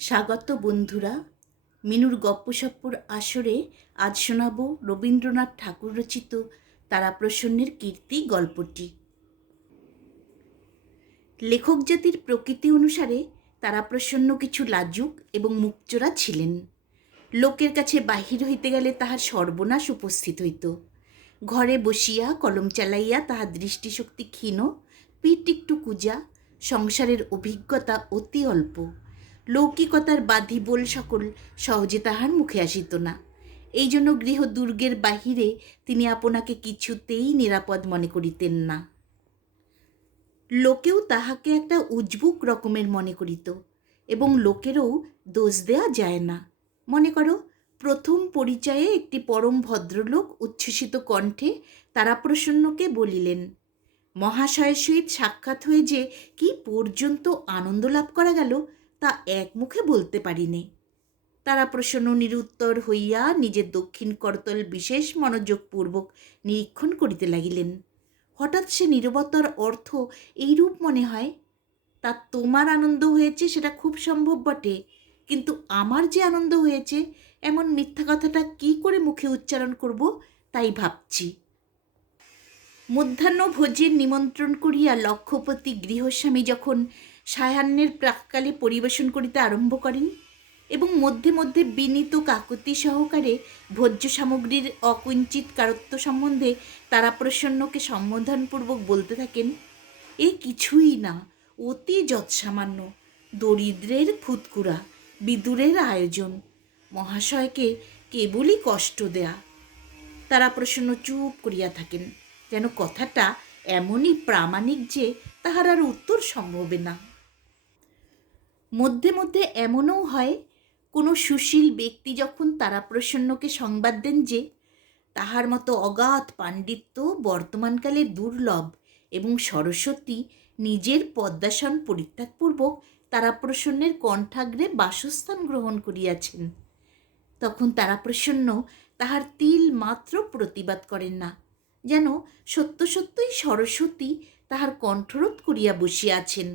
স্বাগত বন্ধুরা। মিনুর গপ্পসপ্পর আসরে আজ শোনাব রবীন্দ্রনাথ ঠাকুর রচিত তারাপ্রসন্নের কীর্তি গল্পটি। লেখক জাতির প্রকৃতি অনুসারে তারাপ্রসন্ন কিছু লাজুক এবং মুখচোরা ছিলেন। লোকের কাছে বাহির হইতে গেলে তাহার সর্বনাশ উপস্থিত হইত। ঘরে বসিয়া কলম চালাইয়া তাহার দৃষ্টিশক্তি ক্ষীণ, পিঠ একটু কুজা, সংসারের অভিজ্ঞতা অতি অল্প। লৌকিকতার বাধিবোল সকল সহজে তাহার মুখে আসিত না। এই জন্য গৃহ দুর্গের বাহিরে তিনি আপনাকে কিছুতেই নিরাপদ মনে করিতেন না। লোকেও তাহাকে একটা উজবুক রকমের মনে করিত, এবং লোকেরও দোষ দেয়া যায় না। মনে করো, প্রথম পরিচয়ে একটি পরম ভদ্রলোক উচ্ছ্বসিত কণ্ঠে তারাপ্রসন্নকে বলিলেন, মহাশয়ের সহিত সাক্ষাৎ হয়ে যে কি পর্যন্ত আনন্দ লাভ করা গেল তা এক মুখে বলতে পারিনে। তারাপ্রসন্ন নিরুত্তর হইয়া নিজের দক্ষিণ করতল বিশেষ মনোযোগপূর্বক নিরীক্ষণ করিতে লাগিলেন। হঠাৎ সে নীরবতার অর্থ এইরূপ মনে হয়, তা তোমার আনন্দ হয়েছে সেটা খুব সম্ভব বটে, কিন্তু আমার যে আনন্দ হয়েছে এমন মিথ্যা কথাটা কি করে মুখে উচ্চারণ করব তাই ভাবছি। মধ্যাহ্ন ভোজের নিমন্ত্রণ করিয়া লক্ষপতি গৃহস্বামী যখন সায়াহ্নের প্রাক্কালে পরিবেশন করিতে আরম্ভ করেন এবং মধ্যে মধ্যে বিনীত কাকুতি সহকারে ভোজ্য সামগ্রীর অকুঞ্চিত কারত্ব সম্বন্ধে তারাপ্রসন্নকে সম্বোধনপূর্বক বলতে থাকেন, এ কিছুই না, অতি যৎসামান্য, দরিদ্রের ফুৎকুরা, বিদুরের আয়োজন, মহাশয়কে কেবলই কষ্ট দেয়া। তারাপ্রসন্ন চুপ করিয়া থাকেন, যেন কথাটা এমনই প্রামাণিক যে তাহার আর উত্তর সম্ভবে না। মধ্যে মধ্যে এমনও হয়, কোনো সুশীল ব্যক্তি যখন তারাপ্রসন্নকে সংবাদ দেন যে তাহার মতো অগাধ পাণ্ডিত্য বর্তমানকালে দুর্লভ এবং সরস্বতী নিজের পদ্মাসন পরিত্যাগপূর্বক তারাপ্রসন্নের কণ্ঠাগ্রে বাসস্থান গ্রহণ করিয়াছেন, তখন তারাপ্রসন্ন তাহার তিল মাত্র প্রতিবাদ করেন না, যেন সত্য সত্যই সরস্বতী তাহার কণ্ঠরোধ করিয়া বসিয়াছেন।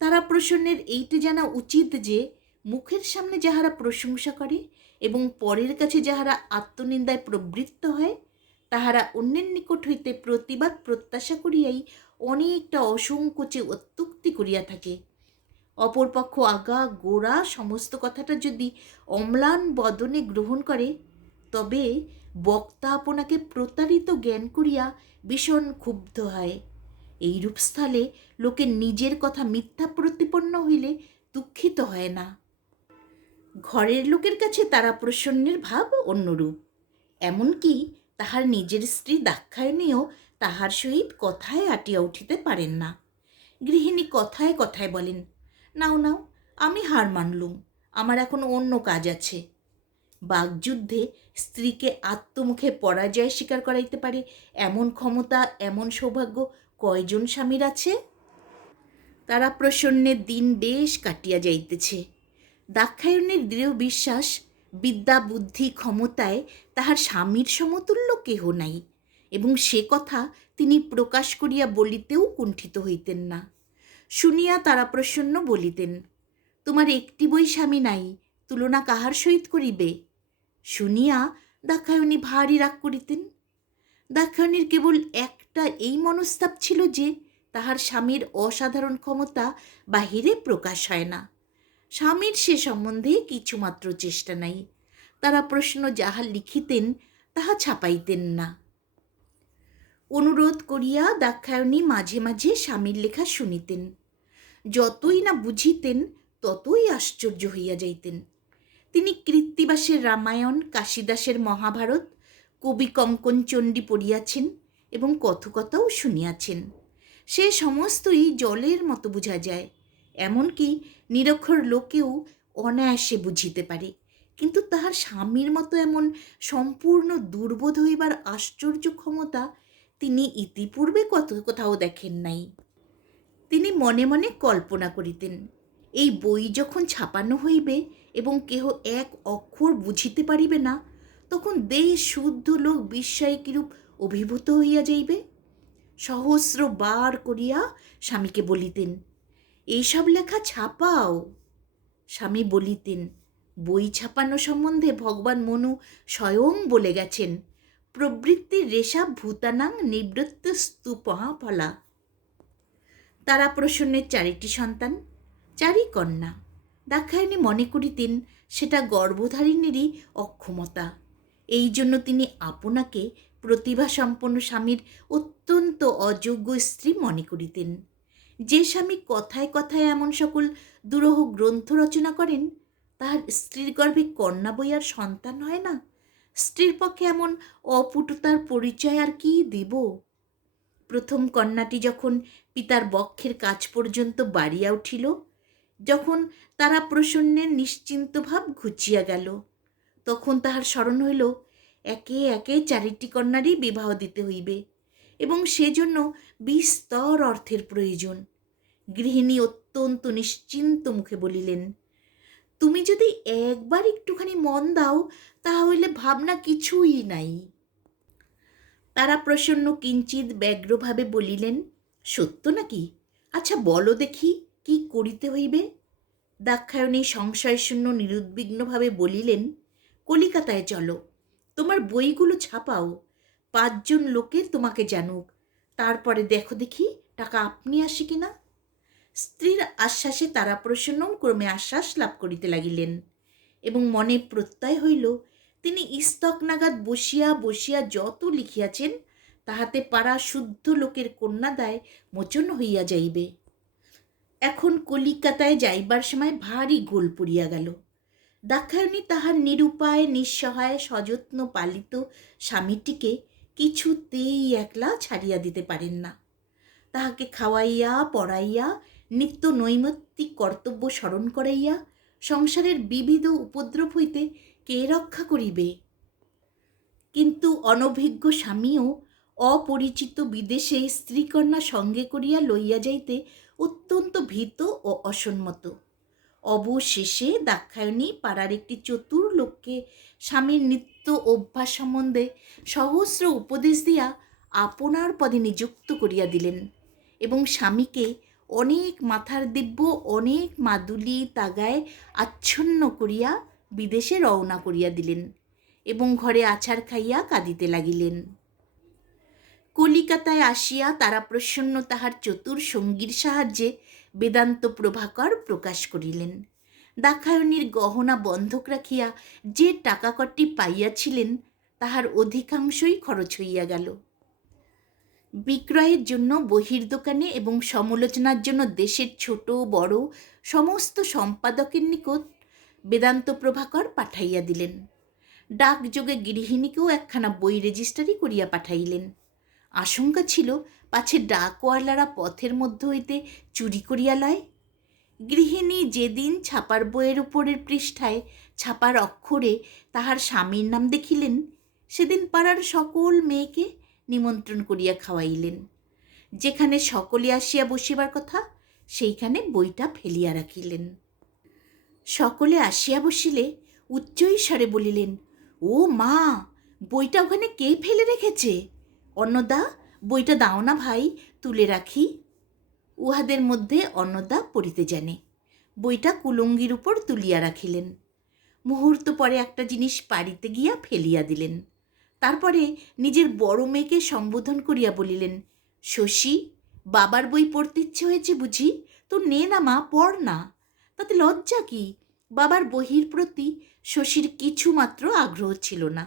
তারাপ্রসন্নের এইটা জানা উচিত যে মুখের সামনে যাহারা প্রশংসা করে এবং পরের কাছে যাহারা আত্মনিন্দায় প্রবৃত্ত হয়, তাহারা অন্যের নিকট হইতে প্রতিবাদ প্রত্যাশা করিয়াই অনেকটা অসংকোচে অত্যুক্তি করিয়া থাকে। অপরপক্ষ আগা গোড়া সমস্ত কথাটা যদি অম্লান বদনে গ্রহণ করে, তবে বক্তা আপনাকে প্রতারিত জ্ঞান করিয়া ভীষণ ক্ষুব্ধ হয়। এইরূপ স্থলে লোকের নিজের কথা মিথ্যা প্রতিপন্ন হইলে দুঃখিত হয় না। ঘরের লোকের কাছে তারাপ্রসন্নের ভাব অন্যরূপ। এমনকি তাহার নিজের স্ত্রী দাক্ষায়ণীও তাহার সহিত কথায় আটিয়া উঠিতে পারেন না। গৃহিণী কথায় কথায় বলেন, নাও নাও, আমি হার মানলুম, আমার এখন অন্য কাজ আছে। বাগযুদ্ধে স্ত্রীকে আত্মমুখে পরাজয় স্বীকার করাইতে পারে এমন ক্ষমতা, এমন সৌভাগ্য কয়জন স্বামীর আছে? তারাপ্রসন্নের দিন বেশ কাটিয়া যাইতেছে। দাক্ষায়ণীর দৃঢ় বিশ্বাস, বিদ্যা বুদ্ধি ক্ষমতায় তাহার স্বামীর সমতুল্য কেহ নাই, এবং সে কথা তিনি প্রকাশ করিয়া বলিতেও কুণ্ঠিত হইতেন না। শুনিয়া তারাপ্রসন্ন বলিতেন, তোমার একটি বই স্বামী নাই, তুলনা কাহার সহিত করিবে? শুনিয়া দাক্ষায়ণী ভারী রাগ করিতেন। দাক্ষায়ণীর কেবল একটা এই মনস্তাপ ছিল যে তাহার স্বামীর অসাধারণ ক্ষমতা বাহিরে প্রকাশ হয় না। স্বামীর সে সম্বন্ধে কিছুমাত্র চেষ্টা নাই। তারাপ্রসন্ন যাহা লিখিতেন তাহা ছাপাইতেন না। অনুরোধ করিয়া দাক্ষায়ণী মাঝে মাঝে স্বামীর লেখা শুনিতেন। যতই না বুঝিতেন ততই আশ্চর্য হইয়া যাইতেন। তিনি কৃত্তিবাসের রামায়ণ, কাশিদাসের মহাভারত, কবি কঙ্কনচণ্ডী পড়িয়াছেন এবং কথকথাও শুনিয়াছেন। সে সমস্তই জলের মতো বোঝা যায়, এমনকি নিরক্ষর লোকেও অনায়াসে বুঝিতে পারে, কিন্তু তাহার স্বামীর মতো এমন সম্পূর্ণ দুর্বোধ হইবার আশ্চর্য ক্ষমতা তিনি ইতিপূর্বে কোথাও দেখেন নাই। তিনি মনে মনে কল্পনা করিতেন, এই বই যখন ছাপানো হইবে এবং কেহ এক অক্ষর বুঝিতে পারিবে না, তখন দেশ শুদ্ধ লোক বিস্ময়ে কিরূপ অভিভূত হইয়া যাইবে। সহস্র বার করিয়া স্বামীকে বলিতেন, এইসব লেখা ছাপাও। স্বামী বলিতেন, বই ছাপানো সম্বন্ধে ভগবান মনু স্বয়ং বলে গেছেন, প্রবৃত্তির রেশা ভূতানাং নিবৃত্ত স্তূপা ফলা। তারা প্রসন্নের 4টি সন্তান, 4ই কন্যা। দাক্ষায়ণী মনে করিতেন সেটা গর্ভধারিণীরই অক্ষমতা। এই জন্য তিনি আপনাকে প্রতিভাসম্পন্ন স্বামীর অত্যন্ত অযোগ্য স্ত্রী মনে করিতেন। যে স্বামী কথায় কথায় এমন সকল দুরূহ গ্রন্থ রচনা করেন, তাহার স্ত্রীর গর্ভে কন্যা বই আর সন্তান হয় না, স্ত্রীর পক্ষে এমন অপুটতার পরিচয় আর কি দিব? প্রথম কন্যাটি যখন পিতার বক্ষের কাছ পর্যন্ত বাড়িয়া উঠিল, যখন তারা প্রসন্নের নিশ্চিন্ত ভাব ঘুচিয়া গেল, তখন তাহার স্মরণ হইল একে একে 4টি কন্যারই বিবাহ দিতে হইবে এবং সেজন্য বিস্তর অর্থের প্রয়োজন। গৃহিণী অত্যন্ত নিশ্চিন্ত মুখে বলিলেন, তুমি যদি একবার একটুখানি মন দাও, তাহা হইলে ভাবনা কিছুই নাই। তারা প্রসন্ন কিঞ্চিত ব্যগ্রভাবে বলিলেন, সত্য নাকি? আচ্ছা বলো দেখি, কি করিতে হইবে? দাক্ষায়ণী সংশয়শূন্য নিরুদ্বিগ্নভাবে বলিলেন, কলিকাতায় চলো, তোমার বইগুলো ছাপাও, 5 জন লোকে তোমাকে জানুক, তারপরে দেখো দেখি টাকা আপনি আসে কিনা। স্ত্রীর আশ্বাসে তারা প্রসন্ন ক্রমে আশ্বাস লাভ করিতে লাগিলেন এবং মনে প্রত্যয় হইল তিনি ইস্তক নাগাদ বসিয়া বসিয়া যত লিখিয়াছেন, তাহাতে পারা শুদ্ধ লোকের কন্যাদায় মোচন হইয়া যাইবে। এখন কলিকাতায় যাইবার সময় ভারী গোল পড়িয়া গেল। দাক্ষায়ণী তাহার নিরুপায় নিঃসহায় সযত্ন পালিত স্বামীটিকে কিছুতেই একলা ছাড়িয়া দিতে পারেন না। তাহাকে খাওয়াইয়া পড়াইয়া নিত্য নৈমিত্তিক কর্তব্য স্মরণ করাইয়া সংসারের বিবিধ উপদ্রব হইতে কে রক্ষা করিবে? কিন্তু অনভিজ্ঞ স্বামীও অপরিচিত বিদেশে স্ত্রীকন্যা সঙ্গে করিয়া লইয়া যাইতে অত্যন্ত ভীত ও অসম্মত। অবশেষে দাক্ষায়ণী পাড়ার একটি চতুর লোককে স্বামীর নিত্য অভ্যাস সম্বন্ধে সহস্র উপদেশ দিয়া আপনার পদে নিযুক্ত করিয়া দিলেন এবং স্বামীকে অনেক মাথার দিব্য অনেক মাদুলি তাগায় আচ্ছন্ন করিয়া বিদেশে রওনা করিয়া দিলেন এবং ঘরে আছাড় খাইয়া কাঁদিতে লাগিলেন। কলিকাতায় আসিয়া তারা প্রসন্ন তাহার চতুর সঙ্গীর সাহায্যে বেদান্ত প্রভাকর প্রকাশ করিলেন। দাক্ষায়ণীর গহনা বন্ধক রাখিয়া যে টাকা কটি পাইয়াছিলেন, তাহার অধিকাংশই খরচ হইয়া গেল। বিক্রয়ের জন্য বহির্দোকানে এবং সমালোচনার জন্য দেশের ছোট বড় সমস্ত সম্পাদকের নিকট বেদান্ত প্রভাকর পাঠাইয়া দিলেন। ডাকযোগে গৃহিণীকেও একখানা বই রেজিস্ট্রারি করিয়া পাঠাইলেন। আশঙ্কা ছিল পাছে ডাকওয়ালারা পথের মধ্য হইতে চুরি করিয়া লয়। গৃহিণী যেদিন ছাপার বইয়ের উপরের পৃষ্ঠায় ছাপার অক্ষরে তাহার স্বামীর নাম দেখিলেন, সেদিন পাড়ার সকল মেয়েকে নিমন্ত্রণ করিয়া খাওয়াইলেন। যেখানে সকলে আসিয়া বসিবার কথা, সেইখানে বইটা ফেলিয়া রাখিলেন। সকলে আসিয়া বসিলে উচ্চৈস্বরে বলিলেন, ও মা, বইটা ওখানে কে ফেলে রেখেছে? অন্নদা, বইটা দাও না ভাই, তুলে রাখি। উহাদের মধ্যে অন্নদা পড়িতে জানে। বইটা কুলঙ্গির উপর তুলিয়া রাখিলেন। মুহূর্ত পরে একটা জিনিস পাড়িতে গিয়া ফেলিয়া দিলেন। তারপরে নিজের বড় মেয়েকে সম্বোধন করিয়া বলিলেন, শশী, বাবার বই পড়তে ইচ্ছে হয়েছে বুঝি? তো নে না মা, পড় না, তাতে লজ্জা কি? বাবার বহির প্রতি শশীর কিছুমাত্র আগ্রহ ছিল না।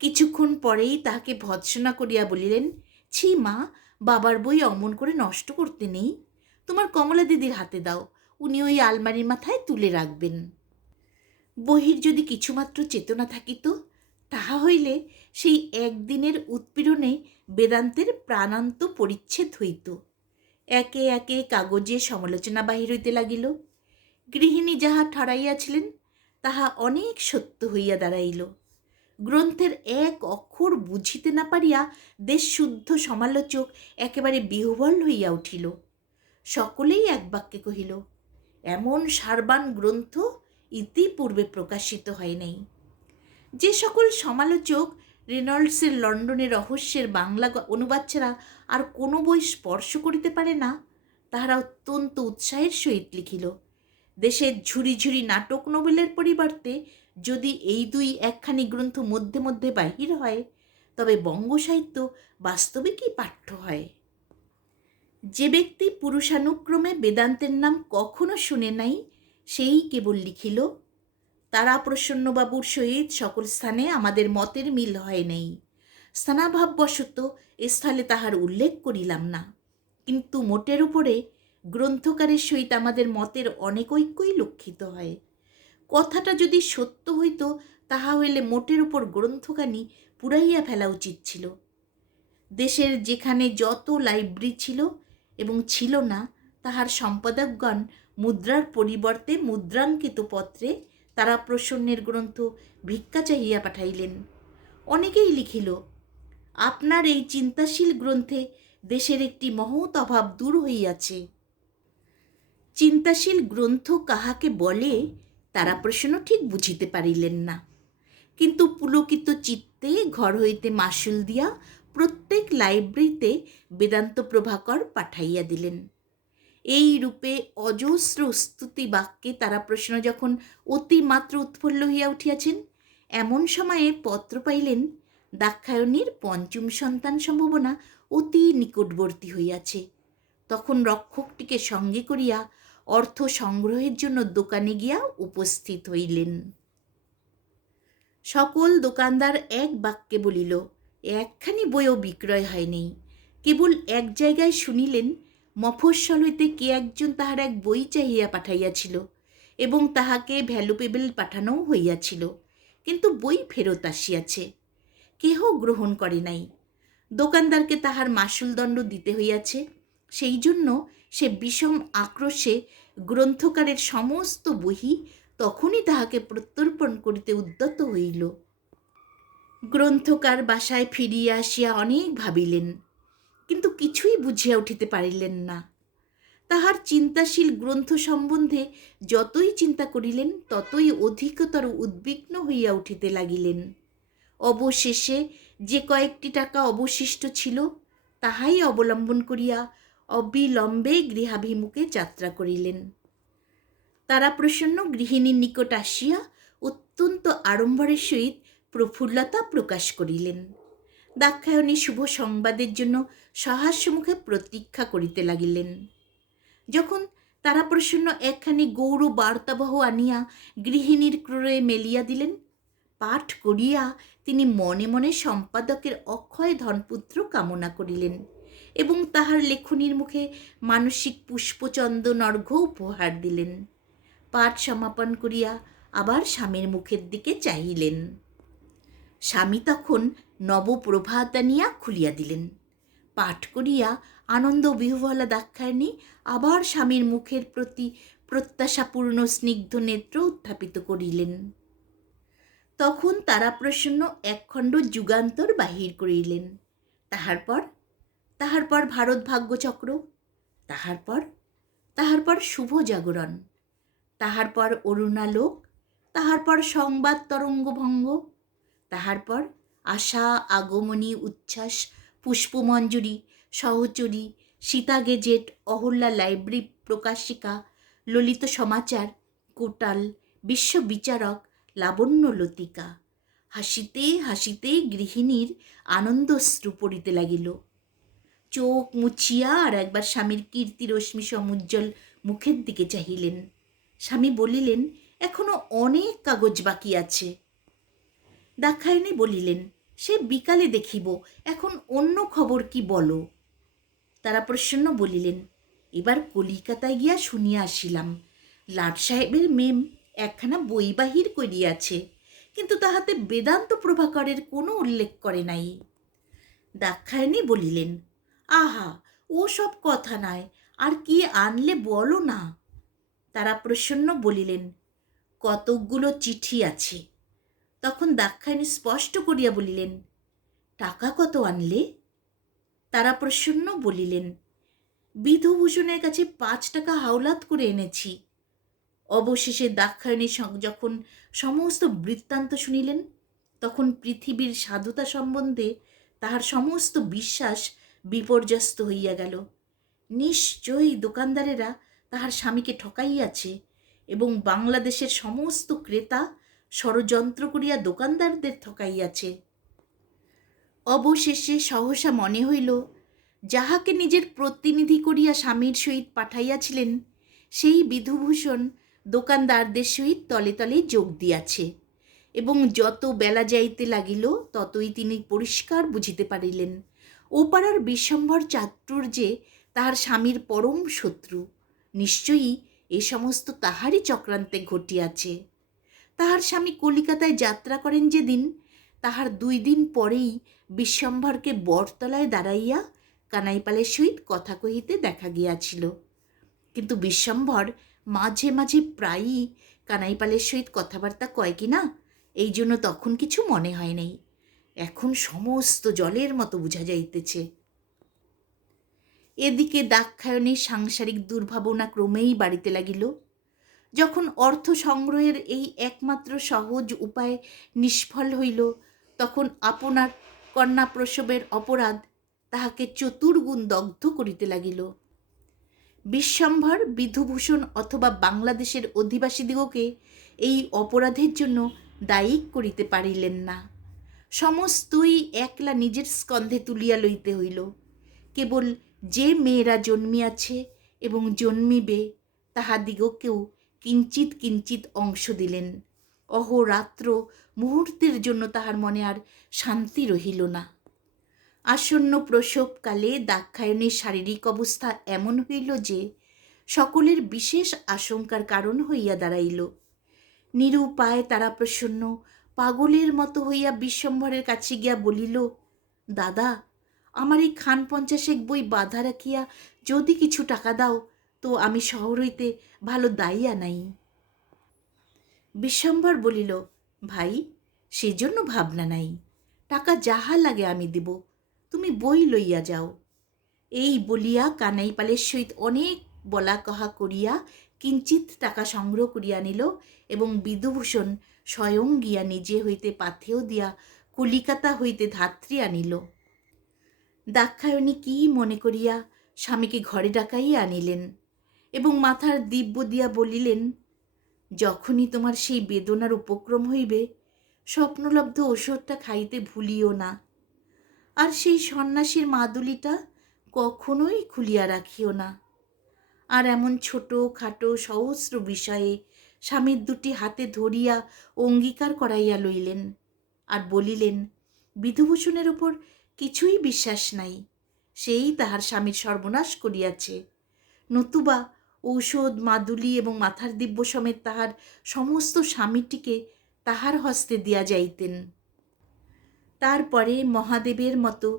কিছুক্ষণ পরেই তাহাকে ভৎসনা করিয়া বলিলেন, ছি মা, বাবার বই অমন করে নষ্ট করতে নেই, তোমার কমলা দিদির হাতে দাও, উনি ওই আলমারির মাথায় তুলে রাখবেন। বহির যদি কিছুমাত্র চেতনা থাকিত, তাহা হইলে সেই একদিনের উৎপীড়নে বেদান্তের প্রাণান্ত পরিচ্ছেদ হইত। একে একে কাগজে সমালোচনা বাহির হইতে লাগিল। গৃহিণী যাহা ঠাড়াইয়াছিলেন তাহা অনেক সত্য হইয়া দাঁড়াইল। গ্রন্থের এক অক্ষর বুঝিতে না পারিয়া দেশশুদ্ধ সমালোচক একেবারে বিহ্বল হইয়া উঠিল। সকলেই এক বাক্যে কহিল, এমন সারবান গ্রন্থ ইতিপূর্বে প্রকাশিত হয় নাই। যে সকল সমালোচক রেনল্ডসের লন্ডনের রহস্যের বাংলা অনুবাদ ছাড়া আর কোনো বই স্পর্শ করিতে পারে না, তাহারা অত্যন্ত উৎসাহের সহিত লিখিল, দেশের ঝুরি ঝুরি নাটক নোবেলের পরিবর্তে যদি এই দুই একখানি গ্রন্থ মধ্যে মধ্যে বাহির হয়, তবে বঙ্গসাহিত্য বাস্তবিকই পাঠ্য হয়। যে ব্যক্তি পুরুষানুক্রমে বেদান্তের নাম কখনো শুনে নাই, সেই কেবল লিখিল, তারাপ্রসন্নবাবুর সহিত সকল স্থানে আমাদের মতের মিল হয় নাই। স্থানাভাববশত এ স্থলে তাহার উল্লেখ করিলাম না, কিন্তু মোটের উপরে গ্রন্থকারের সহিত আমাদের মতের অনেক ঐক্যই লক্ষিত হয়। কথাটা যদি সত্য হইত, তাহা হইলে মোটের উপর গ্রন্থখানি পুড়াইয়া ফেলা উচিত ছিল। দেশের যেখানে যত লাইব্রেরি ছিল এবং ছিল না, তাহার সম্পাদকগণ মুদ্রার পরিবর্তে মুদ্রাঙ্কিত পত্রে তারাপ্রসন্নের গ্রন্থ ভিক্ষা চাহিয়া পাঠাইলেন। অনেকেই লিখিল, আপনার এই চিন্তাশীল গ্রন্থে দেশের একটি মহৎ অভাব দূর হইয়াছে। চিন্তাশীল গ্রন্থ কাহাকে বলে তারাপ্রসন্ন ঠিক বুঝিতে পারিলেন না, কিন্তু পুলকিত চিত্তে ঘর হইতে মাসুল দিয়া প্রত্যেক লাইব্রেরিতে বেদান্ত প্রভাকর পাঠাইয়া দিলেন। এই রূপে অজস্র স্তুতি বাক্যে তারাপ্রসন্ন যখন অতিমাত্র উৎফুল্ল হইয়া উঠিয়াছেন, এমন সময়ে পত্র পাইলেন দাক্ষায়ণীর পঞ্চম সন্তান সম্ভাবনা অতি নিকটবর্তী হইয়াছে। তখন রক্ষকটিকে সঙ্গে করিয়া অর্থ সংগ্রহের জন্য দোকানে গিয়া উপস্থিত হইলেন। সকল দোকানদার এক বাক্যে বলিল, একখানি বইও বিক্রয় হয়নি। কেবল এক জায়গায় শুনিলেন মফস্বল হইতে কে একজন তাহার এক বই চাহিয়া পাঠাইয়াছিল এবং তাহাকে ভ্যালুপেবল পাঠানোও হইয়াছিল, কিন্তু বই ফেরত আসিয়াছে। কেহ গ্রহণ করে নাই। দোকানদারকে তাহার মাসুলদণ্ড দিতে হইয়াছে। সেই জন্য সে বিষম আক্রোশে গ্রন্থকারের সমস্ত বহি তখনই তাহাকে প্রত্যর্পণ করিতে উদ্যত হইল। গ্রন্থকার বাসায় ফিরিয়া আসিয়া অনেক ভাবিলেন, কিন্তু কিছুই বুঝিয়া উঠিতে পারিলেন না। তাহার চিন্তাশীল গ্রন্থ সম্বন্ধে যতই চিন্তা করিলেন, ততই অধিকতর উদ্বিগ্ন হইয়া উঠিতে লাগিলেন। অবশেষে যে কয়েকটি টাকা অবশিষ্ট ছিল, তাহাই অবলম্বন করিয়া অবিলম্বে গৃহাভিমুখে যাত্রা করিলেন। তারাপ্রসন্ন গৃহিণীর নিকট আসিয়া অত্যন্ত আড়ম্বরের সহিত প্রফুল্লতা প্রকাশ করিলেন। দাক্ষায়ণী শুভ সংবাদের জন্য সহাস্যমুখে প্রতীক্ষা করিতে লাগিলেন। যখন তারাপ্রসন্ন একখানি গৌর বার্তাবহ আনিয়া গৃহিণীর ক্রোড়ে মেলিয়া দিলেন, পাঠ করিয়া তিনি মনে মনে সম্পাদকের অক্ষয় ধনপুত্র কামনা করিলেন এবং তাহার লেখনীর মুখে মানসিক পুষ্পচন্দন অর্ঘ্য উপহার দিলেন। পাঠ সমাপন করিয়া আবার স্বামীর মুখের দিকে চাহিলেন। স্বামী তখন নবপ্রভাত আনিয়া খুলিয়া দিলেন। পাঠ করিয়া আনন্দ বিহ্বলা দাক্ষায়ণী আবার স্বামীর মুখের প্রতি প্রত্যাশাপূর্ণ স্নিগ্ধ নেত্র উত্থাপিত করিলেন। তখন তারাপ্রসন্ন একখণ্ড যুগান্তর বাহির করিলেন। তাহার পর ভারত ভাগ্যচক্র, তাহার পর শুভ জাগরণ, তাহার পর অরুণালোক, তাহার পর সংবাদ তরঙ্গভঙ্গ, তাহার পর আশা আগমনী উচ্ছ্বাস, পুষ্পমঞ্জুরি, সহচরী, সীতা গেজেট, অহল্যা লাইব্রেরি প্রকাশিকা, ললিত সমাচার, কোটাল, বিশ্ববিচারক, লাবণ্য লতিকা। হাসিতে হাসিতে গৃহিণীর আনন্দশ্রু পড়িতে লাগিল। চোখ মুছিয়া আর একবার স্বামীর কীর্তিরশ্মি সমুজ্জ্বল মুখের দিকে চাহিলেন। স্বামী বলিলেন, এখনো অনেক কাগজ বাকি আছে। দাক্ষায়ণী বলিলেন, সে বিকালে দেখিব, এখন অন্য খবর কি বলো। তারাপ্রসন্ন বলিলেন, এবার কলিকাতায় গিয়া শুনিয়া আসিলাম, লাট সাহেবের মেম একখানা বই বাহির করিয়াছে, কিন্তু তাহাতে বেদান্ত প্রভাকরের কোনো উল্লেখ করে নাই। দাক্ষায়ণী বলিলেন, আহা, ও সব কথা নয়, আর কি আনলে বলো না। তারাপ্রসন্ন বলিলেন, কতকগুলো চিঠি আছে। তখন দাক্ষায়ণী স্পষ্ট করিয়া বলিলেন, টাকা কত আনলে? তারাপ্রসন্ন বলিলেন, বিধুভূষণের কাছে 5 টাকা হাওলাত করে এনেছি। অবশেষে দাক্ষায়ণী যখন সমস্ত বৃত্তান্ত শুনিলেন, তখন পৃথিবীর সাধুতা সম্বন্ধে তাহার সমস্ত বিশ্বাস বিপর্যস্ত হইয়া গেল। নিশ্চয়ই দোকানদারেরা তাহার স্বামীকে ঠকাইয়াছে এবং বাংলাদেশের সমস্ত ক্রেতা ষড়যন্ত্র করিয়া দোকানদারদের ঠকাইয়াছে। অবশেষে সহসা মনে হইল, যাহাকে নিজের প্রতিনিধি করিয়া স্বামীর সহিত পাঠাইয়াছিলেন, সেই বিধুভূষণ দোকানদারদের সহিত তলে তলে যোগ দিয়াছে, এবং যত বেলা যাইতে লাগিল ততই তিনি পরিষ্কার বুঝিতে পারিলেন ও পাড়ার বিশ্বম্ভর চাতুর্যে তাহার স্বামীর পরম শত্রু। নিশ্চয়ই এ সমস্ত তাহারই চক্রান্তে ঘটিয়াছে। তাহার স্বামী কলিকাতায় যাত্রা করেন যেদিন, তাহার 2 দিন পরেই বিশ্বম্ভরকে বটতলায় দাঁড়াইয়া কানাইপালের সহিত কথা কহিতে দেখা গিয়াছিল। কিন্তু বিশ্বম্ভর মাঝে মাঝে প্রায়ই কানাইপালের সহিত কথাবার্তা কয় কিনা, এই জন্য তখন কিছু মনে হয় নাই। এখন সমস্ত জলের মতো বুঝা যাইতেছে। এদিকে দাক্ষায়ণীর সাংসারিক দুর্ভাবনা ক্রমেই বাড়িতে লাগিল। যখন অর্থ সংগ্রহের এই একমাত্র সহজ উপায় নিষ্ফল হইল, তখন আপনার কন্যা প্রসবের অপরাধ তাহাকে চতুর্গুণ দগ্ধ করিতে লাগিল। বিশ্বম্ভর, বিধুভূষণ অথবা বাংলাদেশের অধিবাসীদিগকে এই অপরাধের জন্য দায়ী করিতে পারিলেন না। সমস্তই একলা নিজের স্কন্ধে তুলিয়া লইতে হইল। কেবল যে মেয়েরা জন্মিয়াছে এবং জন্মিবে তাহাদিগকেও কিঞ্চিৎ কিঞ্চিৎ অংশ দিলেন। অহোরাত্র মুহূর্তের জন্য তাহার মনে আর শান্তি রহিল না। আসন্ন প্রসবকালে দাক্ষায়ণীর শারীরিক অবস্থা এমন হইল যে সকলের বিশেষ আশঙ্কার কারণ হইয়া দাঁড়াইল। নিরুপায় তারা প্রসন্ন পাগলের মতো হইয়া বিশ্বম্ভরের কাছে গিয়া বলিল, দাদা, আমার এই খান 50 বই বাঁধা রাখিয়া যদি কিছু টাকা দাও তো আমি শহর হইতে ভালো দাইয়া নাই। বিশ্বম্ভর বলিল, ভাই, সেজন্য ভাবনা নাই, টাকা যাহা লাগে আমি দিব, তুমি বই লইয়া যাও। এই বলিয়া কানাইপালের সহিত অনেক বলা কহা করিয়া কিঞ্চিৎ টাকা সংগ্রহ করিয়া নিল এবং বিধুভূষণ স্বয়ং গিয়া নিজে হইতে পাথেয় দিয়া কলিকাতা হইতে ধাত্রী আনিল। দাক্ষায়ণী কি মনে করিয়া স্বামীকে ঘরে ডাকাইয়া আনিলেন এবং মাথার দিব্য দিয়া বলিলেন, যখনই তোমার সেই বেদনার উপক্রম হইবে, স্বপ্নলব্ধ ওষুধটা খাইতে ভুলিও না, আর সেই সন্ন্যাসীর মাদুলিটা কখনোই খুলিয়া রাখিও না। আর এমন ছোট খাটো সহস্র বিষয়ে স্বামীর 2টি হাতে ধরিয়া অঙ্গীকার করাইয়া লইলেন আর বলিলেন, বিধুভূষণের ওপর কিছুই বিশ্বাস নাই, সেই তাহার স্বামীর সর্বনাশ করিয়াছে, নতুবা ঔষধ, মাদুলি এবং মাথার দিব্য সমেত তাহার সমস্ত স্বামীটিকে তাহার হস্তে দিয়া যাইতেন। তারপরে মহাদেবের মতো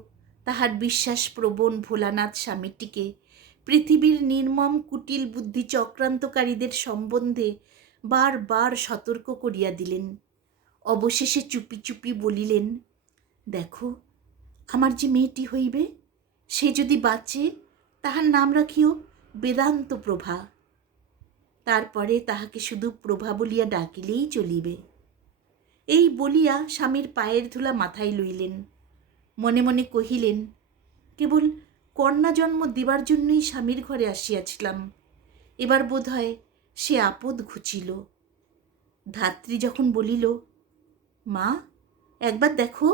তাহার বিশ্বাসপ্রবণ ভোলানাথ স্বামীটিকে পৃথিবীর নির্মম কুটিল বুদ্ধি চক্রান্তকারীদের সম্বন্ধে বারবার সতর্ক করিয়া দিলেন। অবশেষে চুপি চুপি বলিলেন, দেখো, আমার যে মেয়েটি হইবে, সে যদি বাঁচে তাহার নাম রাখিও বেদান্ত প্রভা। তারপরে তাহাকে শুধু প্রভা বলিয়া ডাকিলেই চলিবে। এই বলিয়া স্বামীর পায়ের ধুলা মাথায় লইলেন। মনে মনে কহিলেন, কেবল কন্যা জন্ম দিবার জন্যই স্বামীর ঘরে আসিয়াছিলাম, এবার বোধ হয় সে আপদ ঘুচিল। ধাত্রী যখন বলিল, মা, একবার দেখো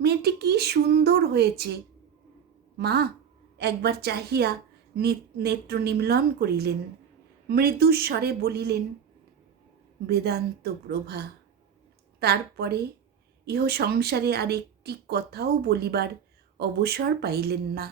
মেয়েটি কি সুন্দর হয়েছে, মা একবার চাহিয়া নেত্র নিমীলন করিলেন, মৃদু স্বরে বলিলেন, বেদান্ত প্রভা। তারপরে ইহ সংসারে আর একটি কথাও বলিবার অবসর পাইলেন না।